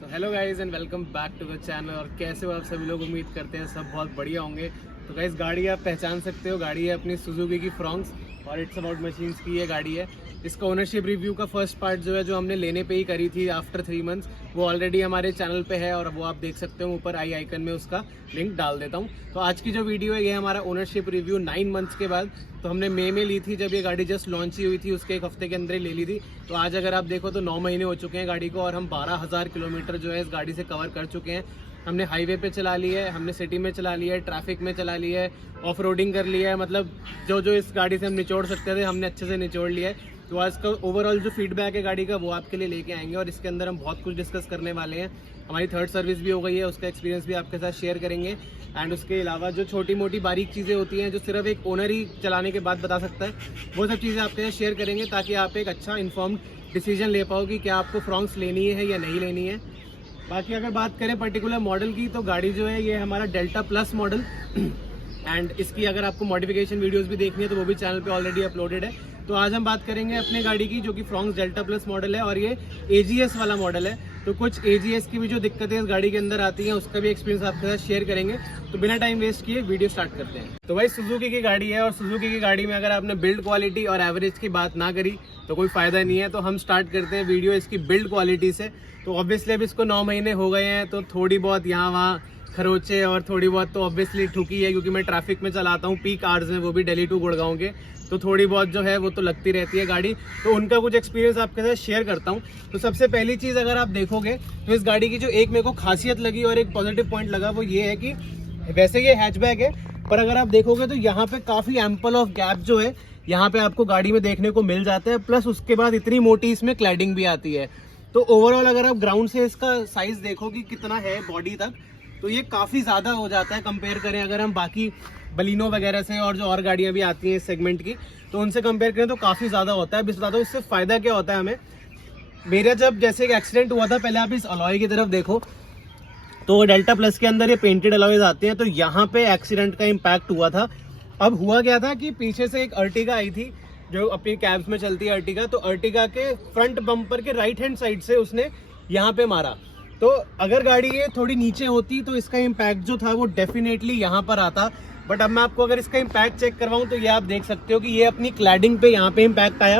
तो hello guys and welcome back to the channel. और कैसे हो आप सभी लोग? उम्मीद करते हैं सब बहुत बढ़िया होंगे। तो गाइज गाड़ी आप पहचान सकते हो, गाड़ी है अपनी सुजुकी की फ्रॉन्क्स और इट्स अबाउट मशीन्स की ये गाड़ी है। इसका ओनरशिप रिव्यू का फर्स्ट पार्ट जो है जो हमने लेने पे ही करी थी आफ्टर 3 मंथ्स, वो ऑलरेडी हमारे चैनल पे है और वो आप देख सकते हो। ऊपर आई आइकन में उसका लिंक डाल देता हूँ। तो आज की जो वीडियो है ये हमारा ओनरशिप रिव्यू 9 मंथ्स के बाद। तो हमने मई में ली थी जब ये गाड़ी जस्ट लॉन्च ही हुई थी, उसके एक हफ्ते के अंदर ही ले ली थी। तो आज अगर आप देखो तो 9 महीने हो चुके हैं गाड़ी को और हम 12,000 किलोमीटर जो है इस गाड़ी से कवर कर चुके हैं। हमने हाईवे पे चला ली है, हमने सिटी में चला लिया है, ट्रैफिक में चला लिया है, ऑफ रोडिंग कर लिया है। मतलब जो जो इस गाड़ी से हम निचोड़ सकते थे हमने अच्छे से निचोड़ लिया है। तो आज का ओवरऑल जो फीडबैक है गाड़ी का वो आपके लिए लेके आएंगे और इसके अंदर हम बहुत कुछ डिस्कस करने वाले हैं। हमारी थर्ड सर्विस भी हो गई है, उसका एक्सपीरियंस भी आपके साथ शेयर करेंगे। एंड उसके अलावा जो छोटी मोटी बारीक चीज़ें होती हैं जो सिर्फ एक ओनर ही चलाने के बाद बता सकता है, वो सब चीज़ें आपके साथ शेयर करेंगे ताकि आप एक अच्छा इन्फॉर्म्ड डिसीजन ले पाओ कि क्या आपको फ्रॉन्क्स लेनी है या नहीं लेनी है। बाकी अगर बात करें पर्टिकुलर मॉडल की तो गाड़ी जो है ये हमारा डेल्टा प्लस मॉडल एंड इसकी अगर आपको मॉडिफिकेशन वीडियोस भी देखनी है तो वो भी चैनल पे ऑलरेडी अपलोडेड है। तो आज हम बात करेंगे अपने गाड़ी की जो कि फ्रॉन्क्स डेल्टा प्लस मॉडल है और ये AGS वाला मॉडल है। तो कुछ AGS की भी जो दिक्कतें इस गाड़ी के अंदर आती हैं उसका भी एक्सपीरियंस आपके साथ शेयर करेंगे। तो बिना टाइम वेस्ट किए वीडियो स्टार्ट करते हैं। तो भाई सुजुकी की गाड़ी है और सुजुकी की गाड़ी में अगर आपने बिल्ड क्वालिटी और एवरेज की बात ना करी तो कोई फायदा नहीं है। तो हम स्टार्ट करते हैं वीडियो इसकी बिल्ड क्वालिटी से। तो ऑब्वियसली अब इसको 9 महीने हो गए हैं तो थोड़ी बहुत यहाँ वहाँ खरोचे और थोड़ी बहुत तो ऑब्वियसली ठुकी है, क्योंकि मैं ट्रैफिक में चलाता हूँ पीक आवर्स में, वो भी दिल्ली टू गुड़गांव के। तो थोड़ी बहुत जो है वो तो लगती रहती है गाड़ी। तो उनका कुछ एक्सपीरियंस आपके साथ शेयर करता हूँ। तो सबसे पहली चीज़ अगर आप देखोगे तो इस गाड़ी की जो एक मेरे को खासियत लगी और एक पॉजिटिव पॉइंट लगा वो ये है कि वैसे ये हैचबैक है पर अगर आप देखोगे तो यहाँ पे काफ़ी एम्पल ऑफ गैप जो है यहाँ पे आपको गाड़ी में देखने को मिल जाता है। प्लस उसके बाद इतनी मोटी इसमें क्लैडिंग भी आती है। तो ओवरऑल अगर आप ग्राउंड से इसका साइज देखो कि कितना है बॉडी तक, तो ये काफ़ी ज़्यादा हो जाता है कंपेयर करें अगर हम बाकी बलिनो वगैरह से और जो और गाड़ियाँ भी आती हैं इस सेगमेंट की तो उनसे कंपेयर करें तो काफ़ी ज़्यादा होता है। बता दो इससे फ़ायदा क्या होता है हमें। मेरा जब जैसे एक एक्सीडेंट हुआ था, पहले आप इस अलॉय की तरफ देखो तो डेल्टा प्लस के अंदर ये पेंटेड अलॉयज आते हैं। तो यहाँ पे एक्सीडेंट का इम्पैक्ट हुआ था। अब हुआ क्या था कि पीछे से एक अर्टिगा आई थी जो अपनी कैब्स में चलती है अर्टिगा। तो अर्टिगा के फ्रंट बम्पर के राइट हैंड साइड से उसने यहाँ पे मारा। तो अगर गाड़ी ये थोड़ी नीचे होती तो इसका इम्पैक्ट जो था वो डेफिनेटली यहाँ पर आता। बट अब मैं आपको अगर इसका इम्पैक्ट चेक करवाऊँ तो ये आप देख सकते हो कि ये अपनी क्लैडिंग पे यहाँ पे इम्पैक्ट आया।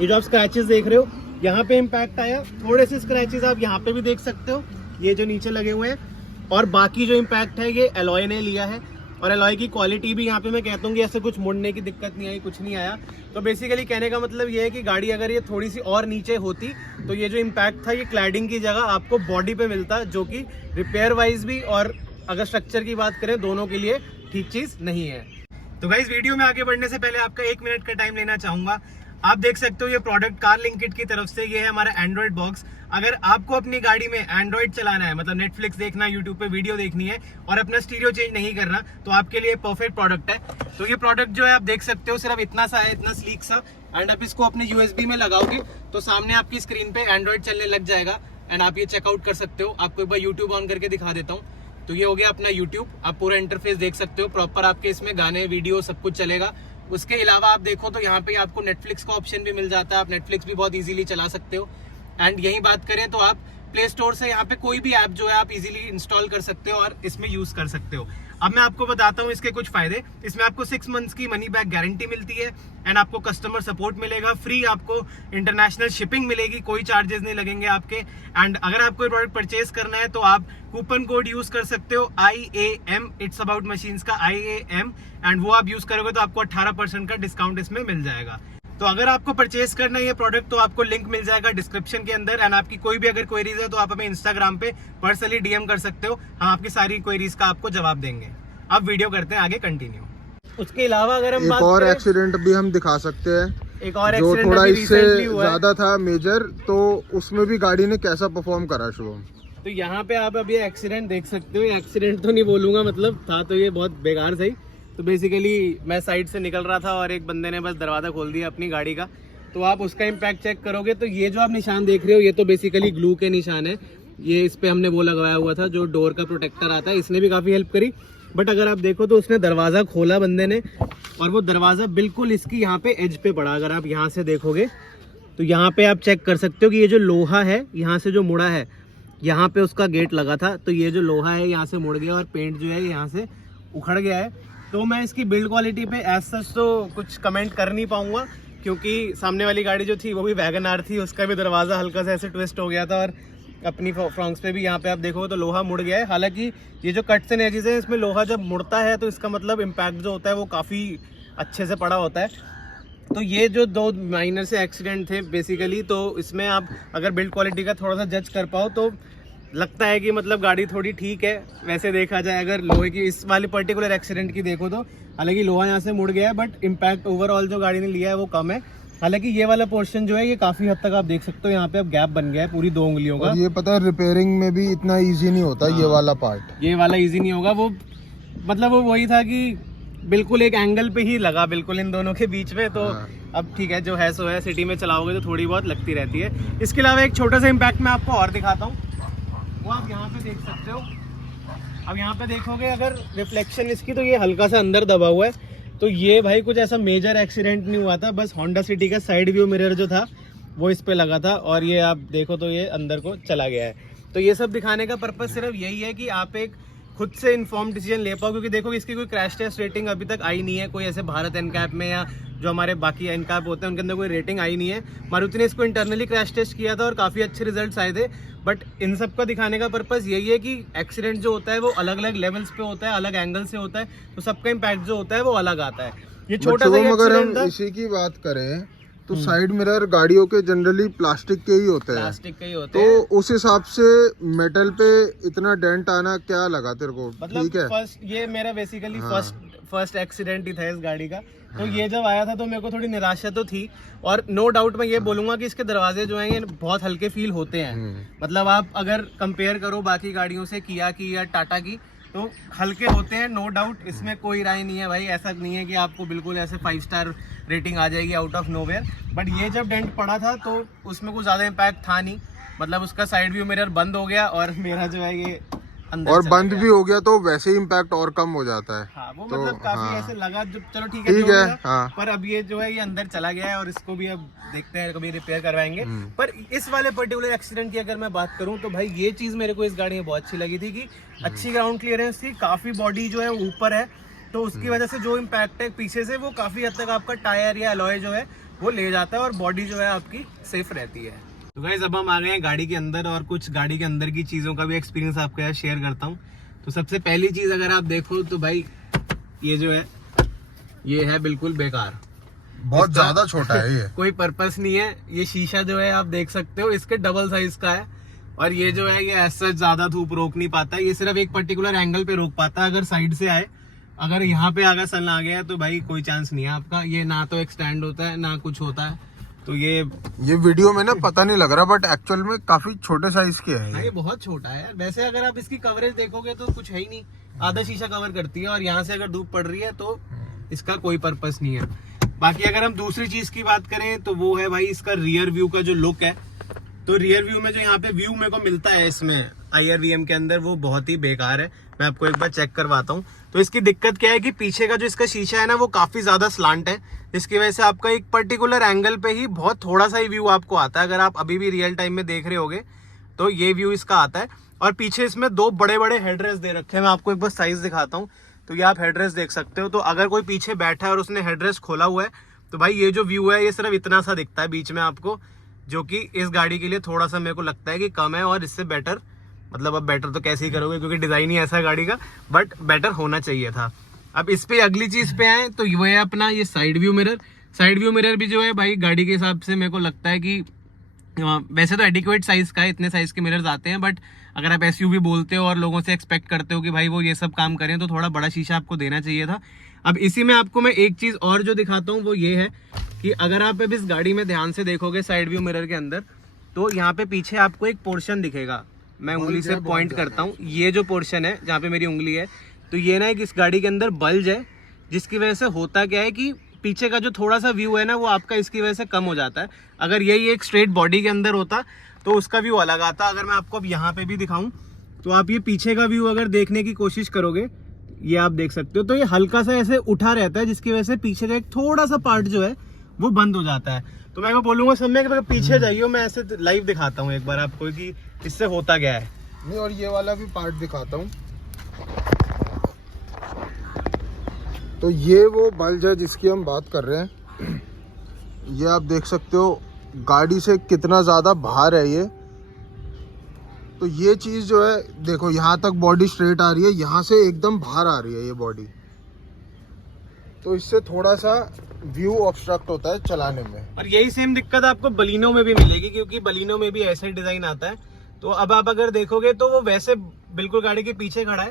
ये जो आप स्क्रैचेस देख रहे हो यहाँ पे इम्पैक्ट आया। थोड़े से स्क्रैचेस आप यहाँ पे भी देख सकते हो, ये जो नीचे लगे हुए हैं। और बाकी जो इम्पैक्ट है ये एलॉय ने लिया है। और एलॉय की क्वालिटी भी यहाँ पे मैं कहता हूँ कि ऐसे कुछ मुड़ने की दिक्कत नहीं आई, कुछ नहीं आया। तो बेसिकली कहने का मतलब ये है कि गाड़ी अगर ये थोड़ी सी और नीचे होती तो ये जो इम्पैक्ट था ये क्लैडिंग की जगह आपको बॉडी पे मिलता, जो कि रिपेयर वाइज भी और अगर स्ट्रक्चर की बात करें दोनों के लिए ठीक चीज़ नहीं है। तो गाइस वीडियो में आगे बढ़ने से पहले आपका 1 मिनट का टाइम लेना चाहूँगा। आप देख सकते हो ये प्रोडक्ट कार लिंक किट की तरफ से, ये है हमारा एंड्रॉइड बॉक्स। अगर आपको अपनी गाड़ी में एंड्रॉइड चलाना है, मतलब नेटफ्लिक्स देखना, यूट्यूब पे वीडियो देखनी है और अपना स्टीरियो चेंज नहीं करना, तो आपके लिए परफेक्ट प्रोडक्ट है। तो ये प्रोडक्ट जो है आप देख सकते हो सिर्फ इतना सा है, इतना स्लीक सा। एंड आप इसको अपने USB में लगाओगे तो सामने आपकी स्क्रीन पे एंड्रॉइड चलने लग जाएगा एंड आप ये चेकआउट कर सकते हो। आपको एक बार यूट्यूब ऑन करके दिखा देता हूँ। तो ये हो गया अपना यूट्यूब, आप पूरा इंटरफेस देख सकते हो प्रॉपर, आपके इसमें गाने वीडियो सब कुछ चलेगा। उसके अलावा आप देखो तो यहाँ पे आपको नेटफ्लिक्स का ऑप्शन भी मिल जाता है, आप नेटफ्लिक्स भी बहुत इजीली चला सकते हो। एंड यही बात करें तो आप प्ले स्टोर से यहाँ पे कोई भी ऐप जो है आप इजीली इंस्टॉल कर सकते हो और इसमें यूज कर सकते हो। अब मैं आपको बताता हूँ इसके कुछ फायदे। इसमें आपको 6 मंथ्स की मनी बैक गारंटी मिलती है एंड आपको कस्टमर सपोर्ट मिलेगा, फ्री आपको इंटरनेशनल शिपिंग मिलेगी, कोई चार्जेस नहीं लगेंगे आपके। एंड अगर आपको ये प्रोडक्ट परचेज करना है तो आप कूपन कोड यूज कर सकते हो IAM, इट्स अबाउट मशीन्स का IAM, एंड वो आप यूज करोगे तो आपको 18% का डिस्काउंट इसमें मिल जाएगा। तो अगर आपको परचेज करना है ये प्रोडक्ट तो आपको लिंक मिल जाएगा डिस्क्रिप्शन के अंदर। एंड आपकी कोई भी अगर क्वेरीज है तो आप हमें इंस्टाग्राम पे पर्सनली DM कर सकते हो, हम आपकी सारी क्वेरीज का आपको जवाब देंगे। अब वीडियो करते हैं आगे कंटिन्यू। उसके अलावा अगर हम एक और एक्सीडेंट भी हम दिखा सकते हैं, एक और जो एक्सीडेंट थोड़ा अभी इससे रिसेंटली हुआ है। ज्यादा था मेजर, तो उसमें भी गाड़ी ने कैसा परफॉर्म करा शुभम। तो यहाँ पे आप अभी एक्सीडेंट देख सकते हो। एक्सीडेंट तो नहीं बोलूंगा, मतलब था तो ये बहुत बेकार सही। तो बेसिकली मैं साइड से निकल रहा था और एक बंदे ने बस दरवाजा खोल दिया अपनी गाड़ी का। तो आप उसका इम्पैक्ट चेक करोगे तो ये जो आप निशान देख रहे हो ये तो बेसिकली ग्लू के निशान है। ये इस पे हमने वो लगाया हुआ था जो डोर का प्रोटेक्टर आता है, इसने भी काफ़ी हेल्प करी। बट अगर आप देखो तो उसने दरवाज़ा खोला बंदे ने और वो दरवाज़ा बिल्कुल इसकी यहाँ पे एज पे पड़ा। अगर आप यहाँ से देखोगे तो यहाँ पे आप चेक कर सकते हो कि ये जो लोहा है यहाँ से जो मुड़ा है यहाँ पे उसका गेट लगा था, तो ये जो लोहा है यहाँ से मुड़ गया और पेंट जो है यहाँ से उखड़ गया है। तो मैं इसकी बिल्ड क्वालिटी पे एज सच तो कुछ कमेंट कर नहीं पाऊंगा, क्योंकि सामने वाली गाड़ी जो थी वो भी वैगन आर थी, उसका भी दरवाज़ा हल्का सा ऐसे ट्विस्ट हो गया था, और अपनी फ्रॉन्क्स पे भी यहाँ पे आप देखो तो लोहा मुड़ गया है। हालांकि ये जो कट्स एंड एजेस है, इसमें लोहा जब मुड़ता है तो इसका मतलब इम्पैक्ट जो होता है वो काफ़ी अच्छे से पड़ा होता है। तो ये जो दो माइनर से एक्सीडेंट थे बेसिकली, तो इसमें आप अगर बिल्ड क्वालिटी का थोड़ा सा जज कर पाओ तो लगता है कि मतलब गाड़ी थोड़ी ठीक है। वैसे देखा जाए अगर लोहे की इस वाले पर्टिकुलर एक्सीडेंट की देखो तो हालांकि लोहा यहाँ से मुड़ गया है, बट इम्पैक्ट ओवरऑल जो गाड़ी ने लिया है वो कम है। हालांकि ये वाला पोर्शन जो है ये काफी हद तक आप देख सकते हो, यहाँ पे अब गैप बन गया है पूरी 2 उंगलियों का। और ये पता है रिपेयरिंग में भी इतना इजी नहीं होता। ये वाला पार्ट, ये वाला इजी नहीं होगा। वो मतलब वो वही था कि बिल्कुल एक एंगल पे ही लगा, बिल्कुल इन दोनों के बीच में। तो अब ठीक है, जो है सो है। सिटी में चलाओगे तो थोड़ी बहुत लगती रहती है। इसके अलावा एक छोटा सा इम्पैक्ट मैं आपको और दिखाता हूँ, वो आप यहाँ पे देख सकते हो। अब यहाँ पे देखोगे अगर रिफ्लेक्शन इसकी, तो ये हल्का सा अंदर दबा हुआ है। तो ये भाई कुछ ऐसा मेजर एक्सीडेंट नहीं हुआ था, बस होंडा सिटी का साइड व्यू मिरर जो था वो इस पे लगा था, और ये आप देखो तो ये अंदर को चला गया है। तो ये सब दिखाने का पर्पज सिर्फ यही है कि आप एक खुद से इन्फॉर्म डिसीजन ले पाओ, क्योंकि देखो इसकी कोई क्रैश टेस्ट रेटिंग अभी तक आई नहीं है, कोई ऐसे भारत एनकैप में या जो हमारे बाकी एनकैप होते हैं उनके अंदर कोई रेटिंग आई नहीं है। मारुति ने इसको इंटरनली क्रैश टेस्ट किया था और काफ़ी अच्छे रिजल्ट्स आए थे। बट इन सब का दिखाने का पर्पज़ यही है कि एक्सीडेंट जो होता है वो अलग अलग लेवल्स पे होता है, अलग एंगल से होता है, तो सबका इम्पैक्ट जो होता है वो अलग आता है। ये छोटा सा अगर हम इसी की बात करें तो साइड मिरर गाड़ियों के जनरली प्लास्टिक के ही होते हैं। प्लास्टिक के ही होते हैं। तो उस हिसाब से मेटल पे इतना डेंट आना क्या लगा तेरे को? मतलब ठीक है, फर्स्ट ये मेरा बेसिकली फर्स्ट एक्सीडेंट ही था इस गाड़ी का। तो ये जब आया था तो मेरे को थोड़ी निराशा तो थी, और नो डाउट मैं ये बोलूंगा कि इसके दरवाजे जो हैं ये बहुत हल्के फील होते हैं। मतलब आप अगर कंपेयर करो बाकी गाड़ियों से, किया की या टाटा की, तो हल्के होते हैं, नो डाउट, इसमें कोई राय नहीं है भाई। ऐसा नहीं है कि आपको बिल्कुल ऐसे 5 स्टार रेटिंग आ जाएगी आउट ऑफ नोवेयर। बट ये जब डेंट पड़ा था तो उसमें कुछ ज़्यादा इम्पैक्ट था नहीं। मतलब उसका साइड व्यू मिरर बंद हो गया और मेरा जो है ये अंदर और बंद भी हो गया, तो वैसे ही इम्पैक्ट और कम हो जाता है। हाँ, वो तो, मतलब काफी हाँ। ऐसे लगा जो चलो ठीक है हाँ। पर अब ये जो है ये अंदर चला गया है और इसको भी अब देखते हैं कभी रिपेयर करवाएंगे। पर इस वाले पर्टिकुलर एक्सीडेंट की अगर मैं बात करूं तो भाई ये चीज मेरे को इस गाड़ी में बहुत अच्छी लगी थी कि अच्छी ग्राउंड क्लियरेंस थी, काफी बॉडी जो है ऊपर है, तो उसकी वजह से जो इम्पैक्ट है पीछे से वो काफी हद तक आपका टायर या अलॉय जो है वो ले जाता है और बॉडी जो है आपकी सेफ रहती है। तो गाइस अब हम आ गए हैं गाड़ी के अंदर और कुछ गाड़ी के अंदर की चीजों का भी एक्सपीरियंस आपके साथ शेयर करता हूँ। तो सबसे पहली चीज अगर आप देखो तो भाई ये जो है ये है बिल्कुल बेकार, बहुत ज्यादा छोटा है ये, कोई पर्पस नहीं है। ये शीशा जो है आप देख सकते हो इसके डबल साइज का है, और ये जो है ये ऐसा ज्यादा धूप रोक नहीं पाता, ये सिर्फ एक पर्टिकुलर एंगल पे रोक पाता है। अगर साइड से आए, अगर यहाँ पे आगे सन आ गया तो भाई कोई चांस नहीं है आपका। ये ना तो एक्सटेंड होता है ना कुछ होता है। तो ये वीडियो में ना पता नहीं लग रहा, बट एक्चुअल में काफी छोटे साइज के है ये बहुत छोटा है। वैसे अगर आप इसकी कवरेज देखोगे तो कुछ है ही नहीं, आधा शीशा कवर करती है, और यहाँ से अगर धूप पड़ रही है तो इसका कोई पर्पस नहीं है। बाकी अगर हम दूसरी चीज की बात करें तो वो है भाई इसका रियर व्यू का जो लुक है। तो रियर व्यू में जो यहाँ पे व्यू मेरे को मिलता है इसमें IRVM के अंदर वो बहुत ही बेकार है। मैं आपको एक बार चेक करवाता हूँ। तो इसकी दिक्कत क्या है कि पीछे का जो इसका शीशा है ना वो काफी ज्यादा स्लांट है, जिसकी वजह से आपका एक पर्टिकुलर एंगल पे ही बहुत थोड़ा सा ही व्यू आपको आता है। अगर आप अभी भी रियल टाइम में देख रहे होगे तो ये व्यू इसका आता है। और पीछे इसमें 2 बड़े बड़े हेडरेस्ट दे रखे हैं, मैं आपको एक बार साइज दिखाता हूँ। तो ये आप हेडरेस्ट देख सकते हो। तो अगर कोई पीछे बैठा है और उसने हेडरेस्ट खोला हुआ है तो भाई ये जो व्यू है ये सिर्फ इतना सा दिखता है बीच में आपको, जो कि इस गाड़ी के लिए थोड़ा सा मेरे को लगता है कि कम है। और इससे बेटर, मतलब अब बेटर तो कैसे ही करोगे क्योंकि डिजाइन ही ऐसा है गाड़ी का, बट बेटर होना चाहिए था। अब इस पे अगली चीज पे आए तो वो है अपना ये side view mirror. Side view mirror भी जो है भाई गाड़ी के हिसाब से मेरे को लगता है कि वैसे तो एडिक्वेट साइज का है, इतने साइज के मिरर्स आते हैं, बट अगर आप SUV बोलते हो और लोगों से एक्सपेक्ट करते हो कि भाई वो ये सब काम करें तो थोड़ा बड़ा शीशा आपको देना चाहिए था। अब इसी में आपको मैं एक चीज और जो दिखाता हूँ वो ये है कि अगर आप अब इस गाड़ी में ध्यान से देखोगे साइड व्यू मिरर के अंदर, तो यहाँ पे पीछे आपको एक पोर्शन दिखेगा। मैं उंगली से पॉइंट करता हूँ, ये जो पोर्शन है जहाँ पे मेरी उंगली है, तो ये ना एक इस गाड़ी के अंदर बल्ज है, जिसकी वजह से होता क्या है कि पीछे का जो थोड़ा सा व्यू है ना वो आपका इसकी वजह से कम हो जाता है। अगर यही एक स्ट्रेट बॉडी के अंदर होता तो उसका व्यू अलग आता। अगर मैं आपको अब यहाँ पे भी दिखाऊं तो आप ये पीछे का व्यू अगर देखने की कोशिश करोगे, ये आप देख सकते हो, तो ये हल्का सा ऐसे उठा रहता है, जिसकी वजह से पीछे का एक थोड़ा सा पार्ट जो है वो बंद हो जाता है। तो मैं बोलूंगा सब में कि पीछे जाइए, मैं ऐसे लाइव दिखाता हूँ एक बार आपको कि इससे होता क्या है। नहीं, और ये वाला भी पार्ट दिखाता हूँ। तो ये वो बल्ब है जिसकी हम बात कर रहे हैं। ये आप देख सकते हो गाड़ी से कितना ज़्यादा बाहर है ये। तो ये चीज़ जो है देखो, यहाँ तक बॉडी स्ट्रेट आ रही है, यहाँ से एकदम बाहर आ रही है ये बॉडी। तो इससे थोड़ा सा व्यू ऑब्स्ट्रक्ट होता है चलाने में। और यही सेम दिक्कत आपको बलिनो में भी मिलेगी, क्योंकि बलिनो में भी ऐसा ही डिजाइन आता है। तो अब आप अगर देखोगे तो वो वैसे बिल्कुल गाड़ी के पीछे खड़ा है,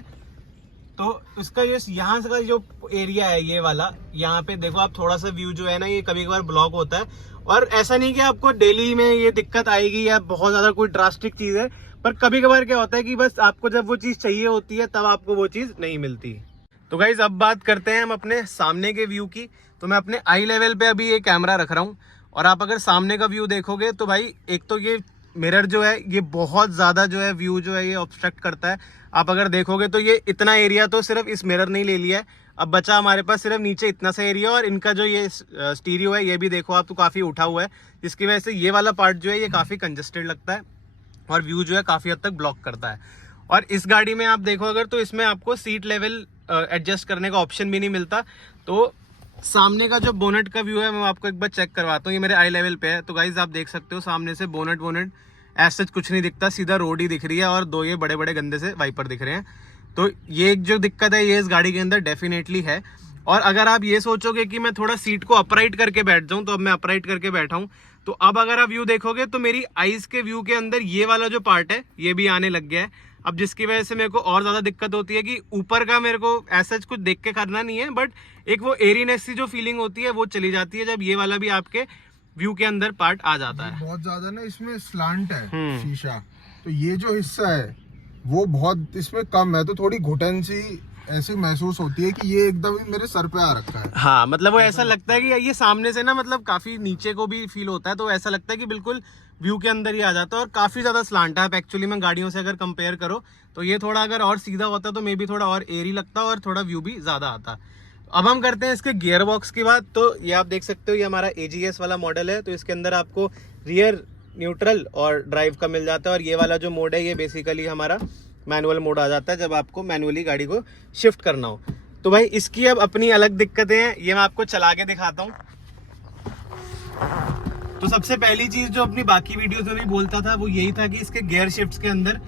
तो उसका ये यहाँ का जो एरिया है ये वाला, यहाँ पे देखो आप थोड़ा सा व्यू जो है ना, ये कभी कभार ब्लॉक होता है। और ऐसा नहीं कि आपको डेली में ये दिक्कत आएगी या बहुत ज्यादा कोई ड्रास्टिक चीज है, पर कभी कभार क्या होता है कि बस आपको जब वो चीज चाहिए होती है तब आपको वो चीज नहीं मिलती। तो गाइज अब बात करते हैं हम अपने सामने के व्यू की। तो मैं अपने आई लेवल पे अभी ये कैमरा रख रहा हूँ, और आप अगर सामने का व्यू देखोगे तो भाई एक तो ये मिरर जो है ये बहुत ज्यादा जो है व्यू जो है ये ऑब्स्ट्रक्ट करता है। आप अगर देखोगे तो ये इतना एरिया तो सिर्फ इस मिरर ने ले लिया है। अब बचा हमारे पास सिर्फ नीचे इतना सा एरिया, और इनका जो ये स्टीरियो है ये भी देखो आप तो काफी उठा हुआ है, जिसकी वजह से ये वाला पार्ट जो है ये काफी कंजेस्टेड लगता है और व्यू जो है काफी हद तक ब्लॉक करता है। और इस गाड़ी में आप देखो अगर तो इसमें आपको सीट लेवल एडजस्ट करने का ऑप्शन भी नहीं मिलता। तो सामने का जो बोनेट का व्यू है मैं आपको एक बार चेक करवाता हूँ। ये मेरे आई लेवल पे है, तो गाइज आप देख सकते हो सामने से बोनेट ऐसा कुछ नहीं दिखता, सीधा रोड ही दिख रही है, और दो ये बड़े बड़े गंदे से वाइपर दिख रहे हैं। तो ये एक जो दिक्कत है ये इस गाड़ी के अंदर डेफिनेटली है। और अगर आप ये सोचोगे कि मैं थोड़ा सीट को अपराइट करके बैठ जाऊं, तो अब मैं अपराइट करके बैठा हूं, तो अब अगर आप व्यू देखोगे तो मेरी आईज के व्यू के अंदर ये वाला जो पार्ट है ये भी आने लग गया है। अब जिसकी वजह से मेरे को और ज्यादा दिक्कत होती है कि ऊपर का मेरे को ऐसा कुछ देख के करना नहीं है, बट एक वो एरीनेस सी जो फीलिंग होती है वो चली जाती है जब ये वाला भी आपके व्यू के अंदर पार्ट आ जाता है। बहुत ज्यादा ना इसमें स्लांट है शीशा, तो ये जो हिस्सा है वो बहुत इसमें कम है, तो थोड़ी घुटन सी ऐसी महसूस होती है कि ये एकदम ही मेरे सर पे आ रखा है। हाँ, मतलब वो ऐसा लगता है कि ये सामने से ना मतलब काफी नीचे को भी फील होता है, तो ऐसा लगता है कि बिल्कुल व्यू के अंदर ही आ जाता है, और काफी ज्यादा स्लांट है। एक्चुअली में गाड़ियों से अगर कंपेयर करो तो ये थोड़ा अगर और सीधा होता तो मे बी थोड़ा और एरी लगता और थोड़ा व्यू भी ज्यादा आता। अब हम करते हैं इसके गियर बॉक्स की बात। तो ये आप देख सकते हो ये हमारा AGS वाला मॉडल है, तो इसके अंदर आपको रियर, न्यूट्रल और ड्राइव का मिल जाता है। और ये वाला जो मोड है ये बेसिकली हमारा मैनुअल मोड आ जाता है जब आपको मैनुअली गाड़ी को शिफ्ट करना हो। तो भाई इसकी अब अपनी अलग दिक्कतें हैं, ये मैं आपको चला के दिखाता हूँ। तो सबसे पहली चीज जो अपनी बाकी वीडियोस में भी बोलता था वो यही था कि इसके गियर शिफ्ट्स के अंदर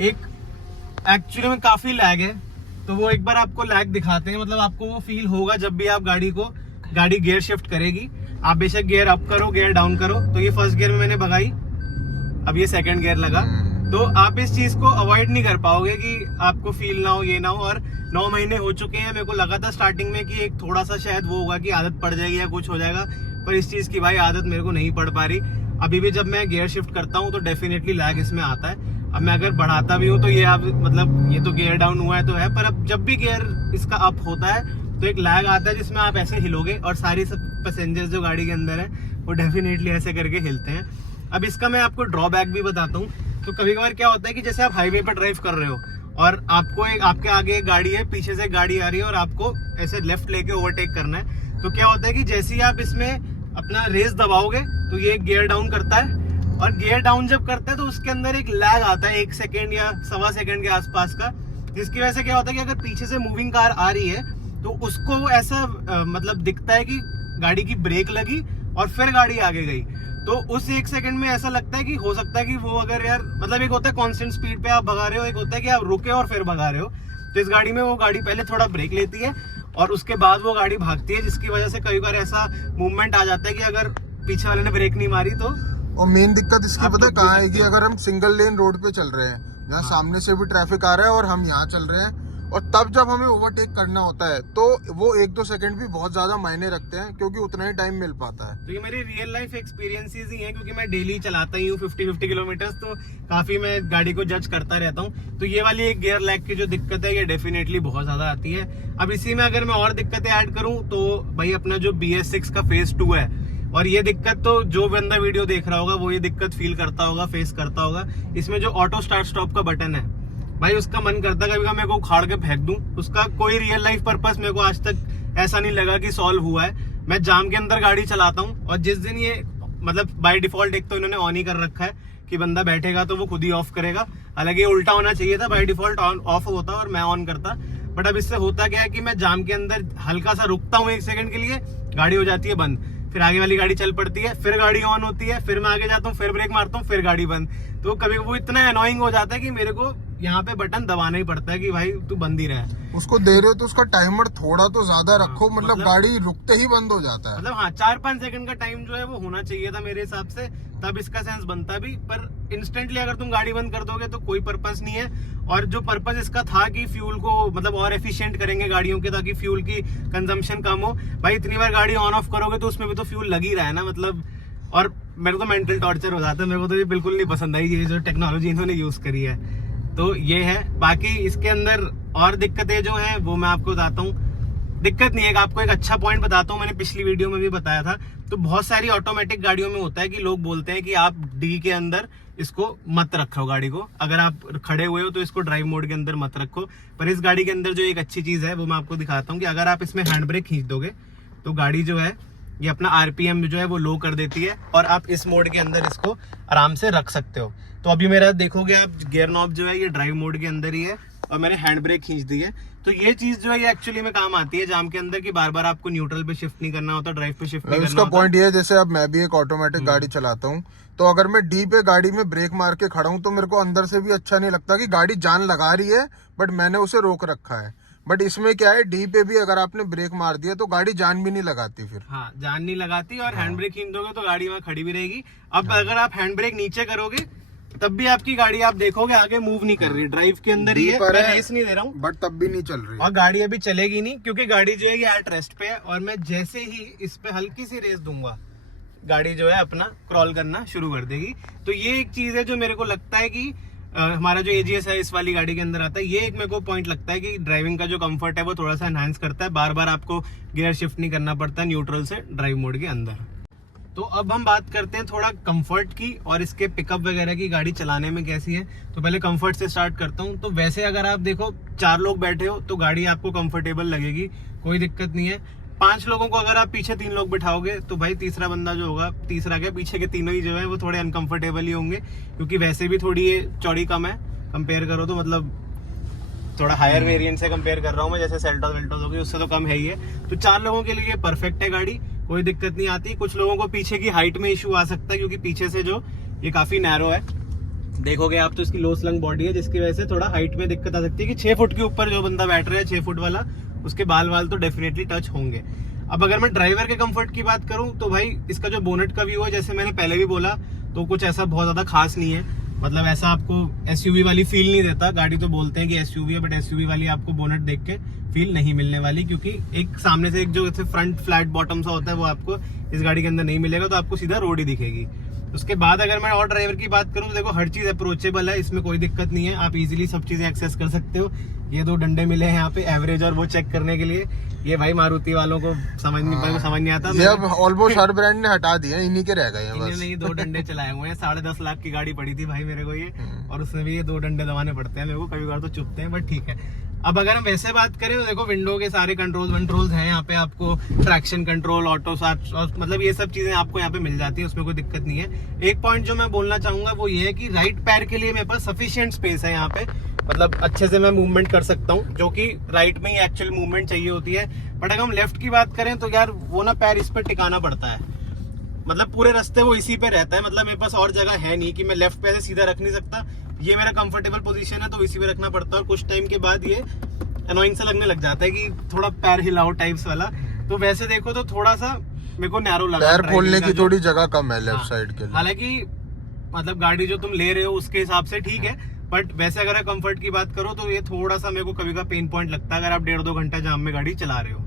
एक एक्चुअली में काफी लैग है। तो वो एक बार आपको लैग दिखाते हैं, मतलब आपको वो फील होगा जब भी आप गाड़ी गियर शिफ्ट करेगी। आप बेशक गियर अप करो, गियर डाउन करो, तो ये फर्स्ट गियर में मैंने भगाई, अब ये सेकंड गियर लगा, तो आप इस चीज को अवॉइड नहीं कर पाओगे कि आपको फील ना हो, ये ना हो। और 9 महीने हो चुके हैं, मेरे को लगा था स्टार्टिंग में कि एक थोड़ा सा शायद वो होगा कि आदत पड़ जाएगी या कुछ हो जाएगा, पर इस चीज की भाई आदत मेरे को नहीं पड़ पा रही। अभी भी जब मैं गियर शिफ्ट करता हूँ तो डेफिनेटली लैग इसमें आता है। अब मैं अगर बढ़ाता भी हूँ तो ये आप मतलब ये तो गियर डाउन हुआ है तो है, पर अब जब भी गियर इसका अप होता है तो एक लैग आता है जिसमें आप ऐसे हिलोगे, और सारी सब पैसेंजर्स जो गाड़ी के अंदर है वो डेफिनेटली ऐसे करके हिलते हैं। अब इसका मैं आपको ड्रॉबैक भी बताता हूँ। तो कभी कभार क्या होता है कि जैसे आप हाईवे पर ड्राइव कर रहे हो और आपको आपके आगे एक गाड़ी है, पीछे से एक गाड़ी आ रही है और आपको ऐसे लेफ्ट लेके ओवरटेक करना है, तो क्या होता है कि जैसे ही आप इसमें अपना रेस दबाओगे तो ये गियर डाउन करता है, और गियर डाउन जब करता है तो उसके अंदर एक लैग आता है 1 सेकेंड या 1.25 सेकेंड के आसपास का, जिसकी वजह से क्या होता है कि अगर पीछे से मूविंग कार आ रही है तो उसको ऐसा मतलब दिखता है कि गाड़ी की ब्रेक लगी और फिर गाड़ी आगे गई, तो उस 1 सेकंड में ऐसा लगता है कि हो सकता है कि वो अगर यार मतलब एक होता है कांस्टेंट स्पीड पे आप भगा रहे हो, एक होता है कि आप रुके और फिर भगा रहे हो। तो इस गाड़ी में वो गाड़ी पहले थोड़ा ब्रेक लेती है और उसके बाद वो गाड़ी भागती है, जिसकी वजह से कई बार ऐसा मूवमेंट आ जाता है कि अगर पीछे वाले ने ब्रेक नहीं मारी तो। और मेन दिक्कत इसकी पता है कहाँ है कि अगर हम सिंगल लेन रोड पे चल रहे हैं, यहाँ सामने से भी ट्रैफिक आ रहा है और हम यहाँ चल रहे हैं, और तब जब हमें ओवरटेक करना होता है तो वो 1-2 सेकंड भी बहुत ज्यादा मायने रखते हैं, क्योंकि उतना ही टाइम मिल पाता है। तो ये मेरी रियल लाइफ एक्सपीरियंसेस ही हैं, क्योंकि मैं डेली चलाता ही हूँ 50-50 किलोमीटर, तो काफी मैं गाड़ी को जज करता रहता हूँ। तो ये वाली एक गियर लैग की जो दिक्कत है ये डेफिनेटली बहुत ज्यादा आती है। अब इसी में अगर मैं और दिक्कतें ऐड करूँ तो भाई अपना जो BS6 का फेज 2 है, और ये दिक्कत तो जो बंदा वीडियो देख रहा होगा वो ये दिक्कत फील करता होगा, फेस करता होगा। इसमें जो ऑटो स्टार्ट स्टॉप का बटन है भाई, उसका मन करता है कभी मेरे को उखाड़ के फेंक दूं। उसका कोई रियल लाइफ पर्पस मेरे को आज तक ऐसा नहीं लगा कि सॉल्व हुआ है। मैं जाम के अंदर गाड़ी चलाता हूं और जिस दिन ये मतलब बाय डिफॉल्ट एक तो इन्होंने ऑन ही कर रखा है कि बंदा बैठेगा तो वो खुद ही ऑफ करेगा। हालांकि ये उल्टा होना चाहिए था, बाय डिफॉल्ट ऑन ऑफ होता और मैं ऑन करता। बट अब इससे होता क्या है कि मैं जाम के अंदर हल्का सा रुकता हूँ 1 सेकंड के लिए, गाड़ी हो जाती है बंद, फिर आगे वाली गाड़ी चल पड़ती है, फिर गाड़ी ऑन होती है, फिर मैं आगे जाता हूँ, फिर ब्रेक मारता हूँ, फिर गाड़ी बंद। तो कभी वो इतना अनोइंग हो जाता है कि मेरे को यहाँ पे बटन दबाना ही पड़ता है कि भाई तू बंद ही रहे। उसको दे रहे हो तो उसका टाइमर थोड़ा तो ज्यादा रखो, मतलब गाड़ी रुकते ही बंद हो जाता है। मतलब हाँ, 4-5 सेकंड का टाइम जो है वो होना चाहिए था मेरे हिसाब से, तब इसका सेंस बनता भी। पर इंस्टेंटली अगर तुम गाड़ी बंद कर दोगे तो कोई पर्पस नहीं है। और जो पर्पस इसका था कि फ्यूल को मतलब और एफिशिएंट करेंगे गाड़ियों के, ताकि फ्यूल की कंजम्पशन कम हो। भाई इतनी बार गाड़ी ऑन ऑफ करोगे तो उसमें भी तो फ्यूल लग ही रहा है ना, मतलब। और मेरे को तो मेंटल टॉर्चर हो जाता है, मेरे को तो ये बिल्कुल नहीं पसंद आई ये जो टेक्नोलॉजी इन्होंने यूज करी है। तो ये है। बाकी इसके अंदर और दिक्कतें जो हैं वो मैं आपको बताता हूँ। दिक्कत नहीं है, आपको एक अच्छा पॉइंट बताता हूँ, मैंने पिछली वीडियो में भी बताया था। तो बहुत सारी ऑटोमेटिक गाड़ियों में होता है कि लोग बोलते हैं कि आप डी के अंदर इसको मत रखो गाड़ी को, अगर आप खड़े हुए हो तो इसको ड्राइव मोड के अंदर मत रखो। पर इस गाड़ी के अंदर जो एक अच्छी चीज है वो मैं आपको दिखाता हूँ कि अगर आप इसमें हैंड ब्रेक खींच दोगे तो गाड़ी जो है ये अपना आरपीएम जो है वो लो कर देती है, और आप इस मोड के अंदर इसको आराम से रख सकते हो। तो अभी मेरा देखोगे आप, गियर नॉब जो है ये ड्राइव मोड के अंदर ही है, और मैंने हैंड ब्रेक खींच दी है। तो ये चीज जो है ये एक्चुअली में काम आती है जाम के अंदर, कि बार बार आपको न्यूट्रल पे शिफ्ट नहीं करना होता, ड्राइव पे शिफ्ट नहीं करना होता। इसका पॉइंट ये है, जैसे अब मैं भी एक ऑटोमेटिक गाड़ी चलाता हूँ, तो अगर मैं डी पे गाड़ी में ब्रेक मार के खड़ा हूँ तो मेरे को अंदर से भी अच्छा नहीं लगता कि गाड़ी जान लगा रही है बट मैंने उसे रोक रखा है। बट इसमें क्या है, डी पे भी अगर आपने ब्रेक मार दिया तो गाड़ी जान भी नहीं लगाती फिर। हाँ, जान नहीं लगाती, और हैंड ब्रेक खींच दोगे तो गाड़ी वहां खड़ी भी रहेगी। अब अगर आप हैंड ब्रेक नीचे करोगे तब भी आपकी गाड़ी आप देखोगे आगे मूव नहीं कर रही, ड्राइव के अंदर ही है, मैं रेस नहीं दे रहा हूँ, बट तब भी नहीं चल रही, और गाड़ी अभी चलेगी नहीं, क्योंकि गाड़ी जो है ये एट रेस्ट पे है। और मैं जैसे ही इस पे हल्की सी रेस दूंगा, गाड़ी जो है अपना क्रॉल करना शुरू कर देगी। तो ये एक चीज है जो मेरे को लगता है कि हमारा जो एजीएस है इस वाली गाड़ी के अंदर आता है, ये एक मेरे को पॉइंट लगता है कि ड्राइविंग का जो कंफर्ट है वो थोड़ा सा एनहांस करता है, बार बार आपको गियर शिफ्ट नहीं करना पड़ता न्यूट्रल से ड्राइव मोड के अंदर। तो अब हम बात करते हैं थोड़ा कंफर्ट की और इसके पिकअप वगैरह की, गाड़ी चलाने में कैसी है। तो पहले कंफर्ट से स्टार्ट करता हूँ। तो वैसे अगर आप देखो 4 लोग बैठे हो तो गाड़ी आपको कंफर्टेबल लगेगी, कोई दिक्कत नहीं है। 5 लोगों को अगर आप पीछे 3 लोग बिठाओगे तो भाई तीसरा बंदा जो होगा, तीसरा क्या पीछे के तीनों ही जो है वो थोड़े अनकंफर्टेबल ही होंगे, क्योंकि वैसे भी थोड़ी ये चौड़ी कम है कंपेयर करो तो, मतलब थोड़ा हायर वेरिएंट से कंपेयर कर रहा हूँ मैं, जैसे सेल्टोस वेल्टोस होगी उससे तो कम है ही है। तो 4 लोगों के लिए परफेक्ट है गाड़ी, कोई दिक्कत नहीं आती। कुछ लोगों को पीछे की हाइट में इशू आ सकता है, क्योंकि पीछे से जो ये काफी नैरो है, देखोगे आप तो इसकी लो स्लंग बॉडी है, जिसकी वजह से थोड़ा हाइट में दिक्कत आ सकती है कि 6 फुट के ऊपर जो बंदा बैठ रहा है 6 फुट वाला, उसके बाल वाल तो डेफिनेटली टच होंगे। अब अगर मैं ड्राइवर के कंफर्ट की बात करूं तो भाई इसका जो बोनेट का व्यू है, जैसे मैंने पहले भी बोला, तो कुछ ऐसा बहुत ज्यादा खास नहीं है, मतलब ऐसा आपको एसयूवी वाली फील नहीं देता। गाड़ी तो बोलते हैं कि एसयूवी है, बट एसयूवी वाली आपको बोनेट देख के फील नहीं मिलने वाली, क्योंकि एक सामने से एक जो फ्रंट फ्लैट बॉटम सा होता है वो आपको इस गाड़ी के अंदर नहीं मिलेगा, तो आपको सीधा रोड ही दिखेगी। उसके बाद अगर मैं और ड्राइवर की बात करूं तो देखो हर चीज अप्रोचेबल है, इसमें कोई दिक्कत नहीं है, आप इजीली सब चीजें एक्सेस कर सकते हो। ये 2 डंडे मिले हैं यहाँ पे एवरेज और वो चेक करने के लिए, ये भाई मारुति वालों को समझ नहीं आता। ये अब ऑलमोस्ट हर ब्रांड ने हटा दिया, इन्हीं के रह गए हैं बस। इन्होंने 2 डंडे चलाए हुए हैं, 10.5 लाख की गाड़ी पड़ी थी भाई मेरे को ये, और उसमें भी ये 2 डंडे दबाने पड़ते हैं मेरे को, कभी बार तो चुपते हैं, बट ठीक है। अब अगर हम वैसे बात करें तो देखो विंडो के सारे कंट्रोल्स हैं यहाँ पे, आपको ट्रैक्शन कंट्रोल, ऑटो स्टार्ट, मतलब ये सब चीजें आपको यहाँ पे मिल जाती है, उसमें कोई दिक्कत नहीं है। एक पॉइंट जो मैं बोलना चाहूंगा वो ये है कि राइट पैर के लिए मेरे पास सफिशिएंट स्पेस है यहाँ पे, मतलब अच्छे से मैं मूवमेंट कर सकता हूँ, जो कि राइट में ही एक्चुअल मूवमेंट चाहिए होती है। बट अगर हम लेफ्ट की बात करें तो यार वो ना पैर इस पर टिकाना पड़ता है, मतलब पूरे रास्ते वो इसी पे रहता है, मतलब मेरे पास और जगह है नहीं कि मैं लेफ्ट पे ऐसे सीधा रख नहीं सकता, ये मेरा कंफर्टेबल पोजीशन है तो इसी पे रखना पड़ता है। और कुछ टाइम के बाद ये अनोइंग सा लगने लग जाता है कि थोड़ा पैर हिलाओ टाइप्स वाला। तो वैसे देखो तो थोड़ा सा मेरे को नैरो लगा, पैर खोलने की थोड़ी जगह कम है लेफ्ट साइड के लिए। हालांकि मतलब गाड़ी जो तुम ले रहे हो उसके हिसाब से ठीक है, बट वैसे अगर कंफर्ट की बात करो तो ये थोड़ा सा मेरे को कभी का पेन पॉइंट लगता है अगर आप 1.5-2 घंटा जाम में गाड़ी चला रहे हो।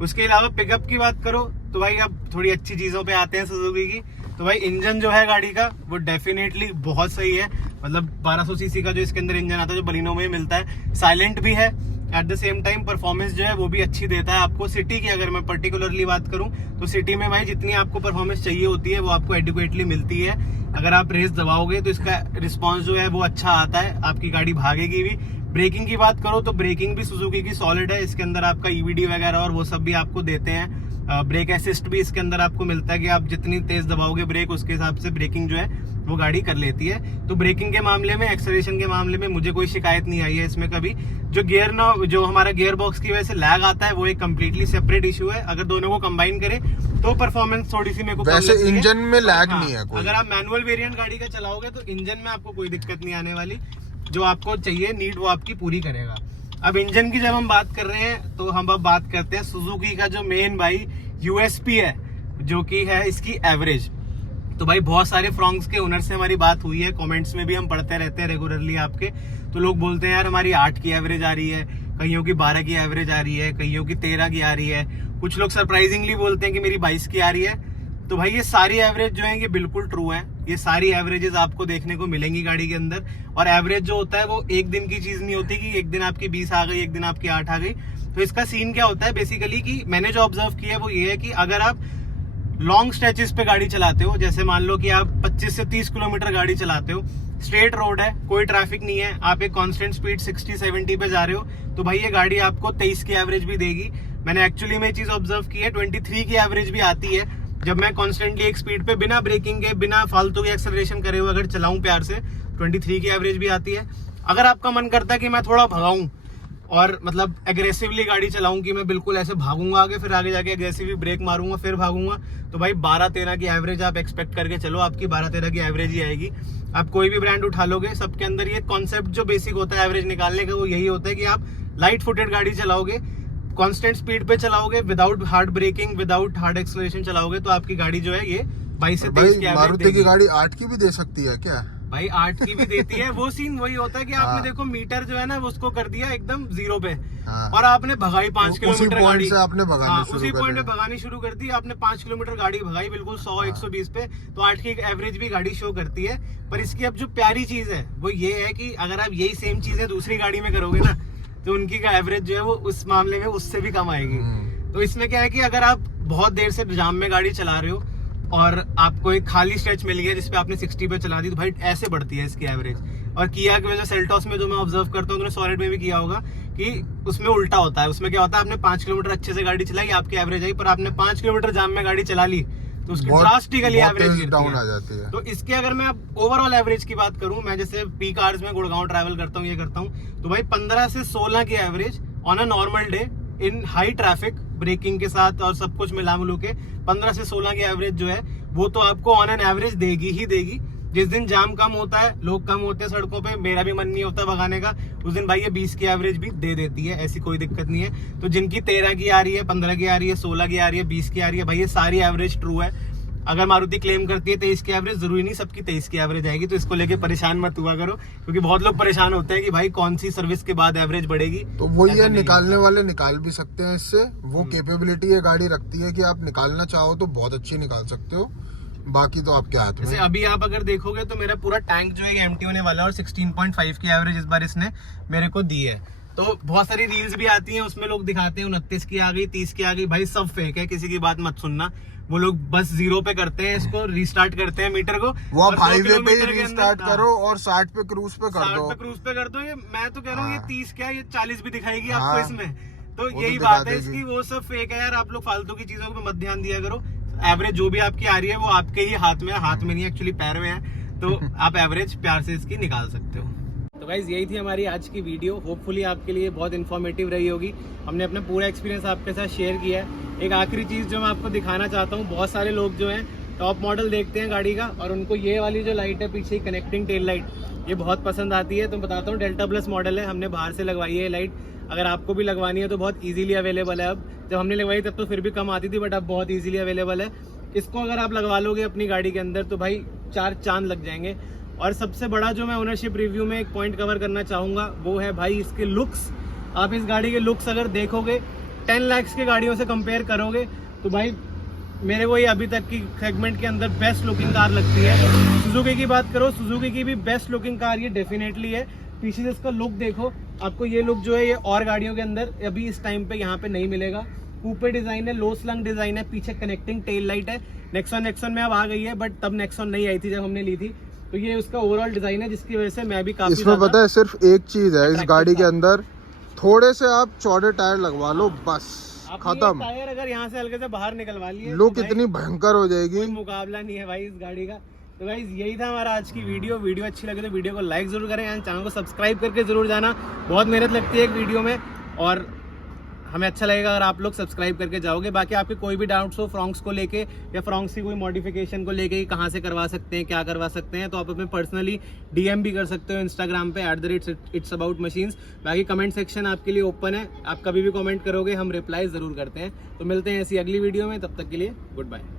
उसके अलावा पिकअप की बात करो तो भाई अब थोड़ी अच्छी चीजों पे आते हैं सुजुकी की। तो भाई इंजन जो है गाड़ी का वो डेफिनेटली बहुत सही है, मतलब 1200 सीसी का जो इसके अंदर इंजन आता है जो बलिनो में मिलता है, साइलेंट भी है, at the same time performance जो है वो भी अच्छी देता है आपको। सिटी की अगर मैं पर्टिकुलरली बात करूं तो सिटी में भाई जितनी आपको परफॉर्मेंस चाहिए होती है वो आपको एडिक्वेटली मिलती है। अगर आप रेस दबाओगे तो इसका रिस्पॉन्स जो है वो अच्छा आता है, आपकी गाड़ी भागेगी भी। ब्रेकिंग की बात करो तो ब्रेकिंग भी सुजुकी की सॉलिड है, इसके अंदर आपका ईवीडी वगैरह और वो सब भी आपको देते हैं। ब्रेक असिस्ट भी इसके अंदर आपको मिलता है कि आप जितनी तेज दबाओगे ब्रेक उसके हिसाब से ब्रेकिंग जो है वो गाड़ी कर लेती है। तो ब्रेकिंग के मामले में, एक्सेलरेशन के मामले में मुझे कोई शिकायत नहीं आई है इसमें कभी। जो जो हमारा गियर बॉक्स की वजह से लैग आता है वो एक कम्प्लीटली सेपरेट इशू है। अगर दोनों को कंबाइन करें तो परफॉर्मेंस थोड़ी सी मेरे को वैसे इंजन में लैग हाँ, नहीं है कोई। अगर आप मैनुअल वेरिएंट गाड़ी का चलाओगे तो इंजन में आपको कोई दिक्कत नहीं आने वाली। जो आपको चाहिए नीड वो आपकी पूरी करेगा। अब इंजन की जब हम बात कर रहे हैं तो हम अब बात करते हैं सुजुकी का जो मेन भाई यूएसपी है, जो कि है इसकी एवरेज। तो भाई बहुत सारे फ्रॉन्क्स के ओनर से हमारी बात हुई है, कमेंट्स में भी हम पढ़ते रहते हैं रेगुलरली आपके। तो लोग बोलते हैं यार हमारी 8 की एवरेज आ रही है, कईयों की 12 की एवरेज आ रही है, कईयों की 13 की आ रही है, कुछ लोग सरप्राइजिंगली बोलते हैं कि मेरी 22 की आ रही है। तो भाई ये सारी एवरेज जो है ये बिल्कुल ट्रू है। ये सारी एवरेजेस आपको देखने को मिलेंगी गाड़ी के अंदर। और एवरेज जो होता है वो एक दिन की चीज नहीं होती कि एक दिन आपकी 20 आ गई, एक दिन आपकी 8 आ गई। तो इसका सीन क्या होता है बेसिकली कि मैंने जो ऑब्जर्व किया है वो ये है कि अगर आप लॉन्ग स्ट्रेचेस पे गाड़ी चलाते हो, जैसे मान लो कि आप 25 से 30 किलोमीटर गाड़ी चलाते हो, स्ट्रेट रोड है, कोई ट्रैफिक नहीं है, आप एक कांस्टेंट स्पीड 60-70 पे जा रहे हो, तो भाई ये गाड़ी आपको 23 की एवरेज भी देगी। मैंने एक्चुअली में ये चीज ऑब्जर्व की है, 23 की एवरेज भी आती है जब मैं कॉन्स्टेंटली एक स्पीड पे बिना ब्रेकिंग के, बिना फालतू की एक्सेलरेशन करे हुए अगर चलाऊं प्यार से, 23 की एवरेज भी आती है। अगर आपका मन करता है कि मैं थोड़ा भगाऊं और मतलब एग्रेसिवली गाड़ी चलाऊं कि मैं बिल्कुल ऐसे भागूंगा आगे, फिर आगे जाके एग्रेसिवली ब्रेक मारूंगा फिर भागूंगा, तो भाई 12-13 की एवरेज आप एक्सपेक्ट करके चलो, आपकी 12-13 की एवरेज ही आएगी। आप कोई भी ब्रांड उठा लोगे, सबके अंदर ये कॉन्सेप्ट जो बेसिक होता है एवरेज निकालने का वो यही होता है कि आप लाइट फुटेड गाड़ी चलाओगे, कांस्टेंट स्पीड पे चलाओगे, without hard braking, without hard acceleration चलाओगे, तो आपकी गाड़ी जो है ये 22 से 23 की एवरेज मारुति की गाड़ी 8 की भी दे सकती है क्या? भाई 8 की भी देती है। वो सीन वही होता है कि आपने देखो मीटर जो है ना वो उसको कर दिया एकदम 0 पे, और आपने भगाई 5 किलोमीटर गाड़ी, आपने उसी पॉइंट पे भगानी शुरू कर दी, आपने 5 किलोमीटर गाड़ी भगाई बिल्कुल 100-120 पे, तो 8 की एवरेज भी गाड़ी शो करती है। पर इसकी अब जो प्यारी चीज है वो ये है कि अगर आप यही सेम चीजें दूसरी गाड़ी में करोगे ना तो उनकी का एवरेज जो है वो उस मामले में उससे भी कम आएगी। तो इसमें क्या है कि अगर आप बहुत देर से जाम में गाड़ी चला रहे हो और आपको एक खाली स्ट्रेच मिल गया जिसपे आपने 60 पे चला दी, तो भाई ऐसे बढ़ती है इसकी एवरेज। और किया की वजह सेल्टॉस में जो मैं ऑब्जर्व करता हूँ, सॉलिड में भी किया होगा कि उसमें उल्टा होता है। उसमें क्या होता है, आपने 5 किलोमीटर अच्छे से गाड़ी चलाई, आपकी एवरेज आई, पर आपने 5 किलोमीटर जाम में गाड़ी चला ली तो उसकी ड्रास्टिकली एवरेज डाउन आ जाती है। तो इसके अगर मैं ओवरऑल एवरेज की बात करूं, मैं जैसे पीक आवर्स में गुड़गांव ट्रैवल करता हूं, ये करता हूं, तो भाई 15 से 16 की average on a normal day in high traffic, braking के साथ और सब कुछ मिला मिलू के 15 से 16 की एवरेज जो है वो तो आपको ऑन एन एवरेज देगी ही देगी। जिस दिन जाम कम होता है, लोग कम होते हैं सड़कों पे, मेरा भी मन नहीं होता भगाने का, उस दिन भाई ये 20 की एवरेज भी दे देती है, ऐसी कोई दिक्कत नहीं है। तो जिनकी 13 की आ रही है, 15 की आ रही है, 16 की आ रही है, 20 की आ रही है, भाई ये सारी एवरेज ट्रू है। अगर मारुति क्लेम करती है 23 की एवरेज, जरूरी नहीं सबकी 23 की एवरेज आएगी, तो इसको लेके परेशान मत हुआ करो, क्योंकि बहुत लोग परेशान होते हैं कि भाई कौन सी सर्विस के बाद एवरेज बढ़ेगी। तो वो ये निकालने वाले निकाल भी सकते हैं इससे, वो कैपेबिलिटी ये गाड़ी रखती है कि आप निकालना चाहो तो बहुत अच्छी निकाल सकते हो, बाकी तो आपके हाथ में। जैसे अभी आप अगर देखोगे तो मेरा पूरा टैंक जो है एम्प्टी होने वाला है और 16.5 की एवरेज इस बार इसने मेरे को दी है। तो बहुत सारी रील्स भी आती हैं, उसमें लोग दिखाते हैं 29 की आ गई, 30 की आ गई, भाई सब फेक है, किसी की बात मत सुनना। वो लोग बस 0 पे करते हैं, इसको रीस्टार्ट करते हैं मीटर को, वो आप हाईवे पे ही रीस्टार्ट करो और 60 पे क्रूज पे कर दो, 60 पे क्रूज पे कर दो। ये मैं तो कह रहा हूँ ये 30 क्या, ये 40 भी दिखाएगी हाँ, आपको इसमें। तो यही बात है इसकी, वो सब फेक है यार। आप लोग फालतू की चीजों पे मत ध्यान दिया करो। एवरेज जो भी आपकी आ रही है वो आपके ही हाथ में है, हाथ में नहीं एक्चुअली पैर में है, तो आप एवरेज प्यार से इसकी निकाल सकते हो। तो गाइज यही थी हमारी आज की वीडियो, होपफुली आपके लिए बहुत इन्फॉर्मेटिव रही होगी। हमने अपना पूरा एक्सपीरियंस आपके साथ शेयर किया है। एक आखिरी चीज़ जो मैं आपको दिखाना चाहता हूँ, बहुत सारे लोग जो हैं टॉप मॉडल देखते हैं गाड़ी का और उनको ये वाली जो लाइट है पीछे कनेक्टिंग टेल लाइट, ये बहुत पसंद आती है। तो बताता हूँ, डेल्टा प्लस मॉडल है, हमने बाहर से लगवाई है ये लाइट। अगर आपको भी लगवानी है तो बहुत ईजिली अवेलेबल है। अब जब हमने लगवाई तब तो फिर भी कम आती थी, बट अब बहुत ईजिली अवेलेबल है। इसको अगर आप लगवा लोगे अपनी गाड़ी के अंदर तो भाई 4 चांद लग जाएंगे। और सबसे बड़ा जो मैं ओनरशिप रिव्यू में एक पॉइंट कवर करना चाहूँगा वो है भाई इसके लुक्स। आप इस गाड़ी के लुक्स अगर देखोगे 10 लाख के गाड़ियों से कंपेयर करोगे तो भाई मेरे को ये अभी तक की सेगमेंट के अंदर बेस्ट लुकिंग कार लगती है। सुजुकी की बात करो, सुजुकी की भी बेस्ट लुकिंग कार ये डेफिनेटली है। पीछे से इसका लुक देखो, आपको ये लुक जो है ये और गाड़ियों के अंदर अभी इस टाइम पे यहाँ पे नहीं मिलेगा। कूपे डिजाइन है, लो स्लंग डिजाइन है, पीछे कनेक्टिंग टेल लाइट है। नेक्सॉन में अब आ गई है, बट तब नेक्सॉन नहीं आई थी जब हमने ली थी। तो ये उसका ओवरऑल डिजाइन है, जिसकी वजह से मैं भी काफी इसमें पता है सिर्फ एक चीज है इस गाड़ी के अंदर, थोड़े से आप चौड़े टायर लगवा लो बस खत्म। टायर अगर यहाँ से हल्के से बाहर निकलवा लिए लुक इतनी भयंकर हो जाएगी, कोई मुकाबला नहीं है भाई इस गाड़ी का। तो गाइज यही था हमारा आज की वीडियो अच्छी लगे तो वीडियो को लाइक जरूर करें एंड चैनल को सब्सक्राइब करके जरूर जाना। बहुत मेहनत लगती है एक वीडियो में और हमें अच्छा लगेगा अगर आप लोग सब्सक्राइब करके जाओगे। बाकी आपके कोई भी डाउट्स हो फ्रॉन्क्स को लेके या फ्रॉन्क्स की कोई मॉडिफिकेशन को लेके कहाँ से करवा सकते हैं, क्या करवा सकते हैं, तो आप हमें पर्सनली डीएम भी कर सकते हो इंस्टाग्राम पे @itsaboutmachines। बाकी कमेंट सेक्शन आपके लिए ओपन है, आप कभी भी कमेंट करोगे हम रिप्लाई ज़रूर करते हैं। तो मिलते हैं ऐसी अगली वीडियो में, तब तक के लिए गुड बाय।